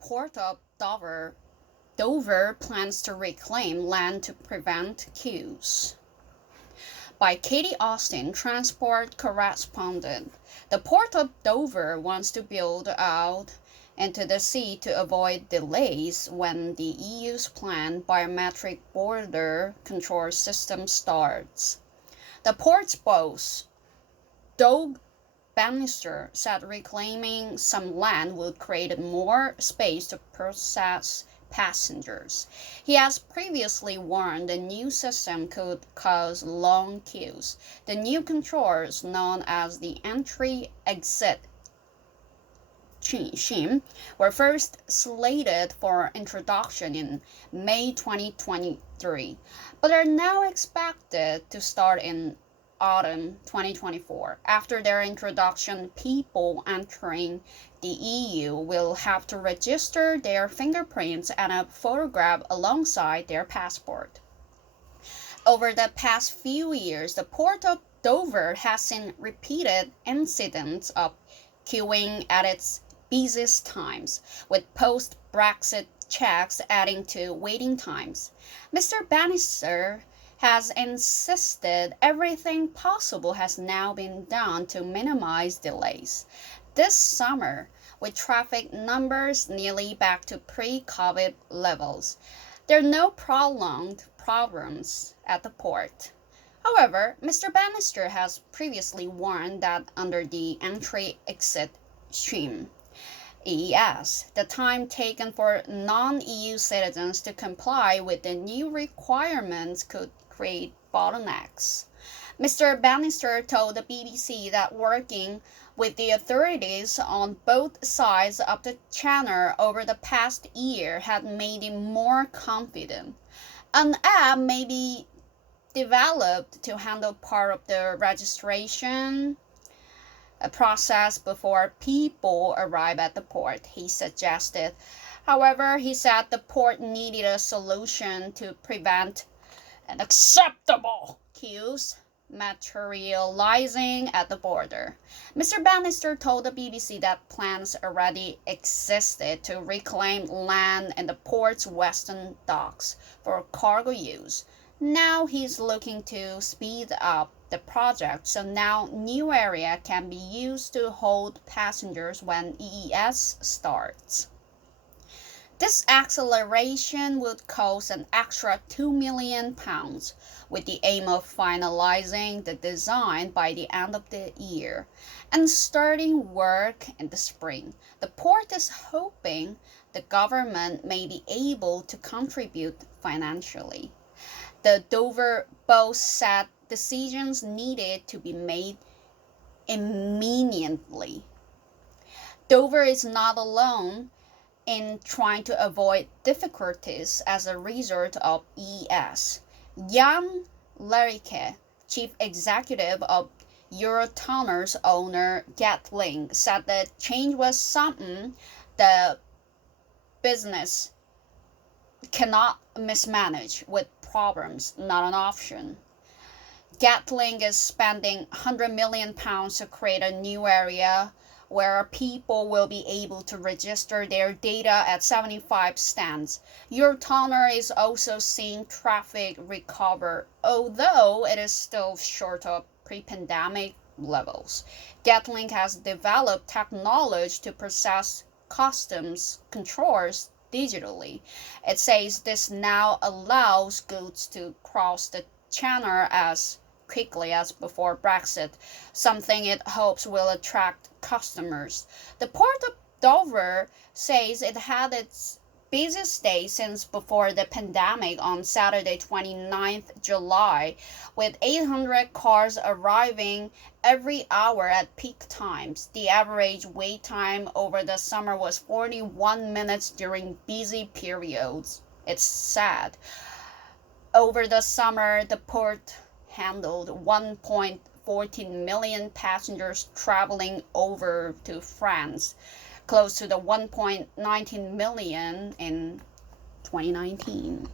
Port of Dover plans to reclaim land to prevent queues. By Katie Austin, transport correspondent. The Port of Dover wants to build out into the sea to avoid delays when the EU's planned biometric border control system starts. The port's boss, Doug Bannister, said reclaiming some land would create more space to process passengers. He has previously warned the new system could cause long queues. The new controls, known as the entry-exit scheme, were first slated for introduction in May 2023, but are now expected to start in autumn 2024. After their introduction, people entering the EU will have to register their fingerprints and a photograph alongside their passport. Over the past few years, the Port of Dover has seen repeated incidents of queuing at its busiest times, with post-Brexit checks adding to waiting times. Mr. Bannister has insisted everything possible has now been done to minimize delays. This summer, with traffic numbers nearly back to pre-COVID levels, there are no prolonged problems at the port. However, Mr. Bannister has previously warned that under the entry-exit scheme, EES, the time taken for non-EU citizens to comply with the new requirements could create bottlenecks. Mr. Bannister told the BBC that working with the authorities on both sides of the channel over the past year had made him more confident. An app may be developed to handle part of the registration process before people arrive at the port, he suggested. However, he said the port needed a solution to prevent unacceptable queues materializing at the border. Mr. Bannister told the BBC that plans already existed to reclaim land in the port's western docks for cargo use. Now he's looking to speed up the project so now new area can be used to hold passengers when EES starts. This acceleration would cost an extra £2 million, with the aim of finalizing the design by the end of the year and starting work in the spring. The port is hoping the government may be able to contribute financially. The Dover boss said decisions needed to be made immediately. Dover is not alone in trying to avoid difficulties as a result of EES. Jan Lerike, chief executive of Eurotunnel's owner Getlink, said the change was something the business cannot mismanage, with problems not an option. Getlink is spending £100 million to create a new area where people will be able to register their data at 75 stands. Eurotunnel is also seeing traffic recover, although it is still short of pre-pandemic levels. Getlink has developed technology to process customs controls digitally. It says this now allows goods to cross the channel as quickly as before Brexit, something it hopes will attract customers. The Port of Dover says it had its busiest day since before the pandemic on Saturday 29th July, with 800 cars arriving every hour at peak times. The average wait time over the summer was 41 minutes during busy periods. It's sad. Over the summer, the port handled 1.14 million passengers traveling over to France, close to the 1.19 million in 2019.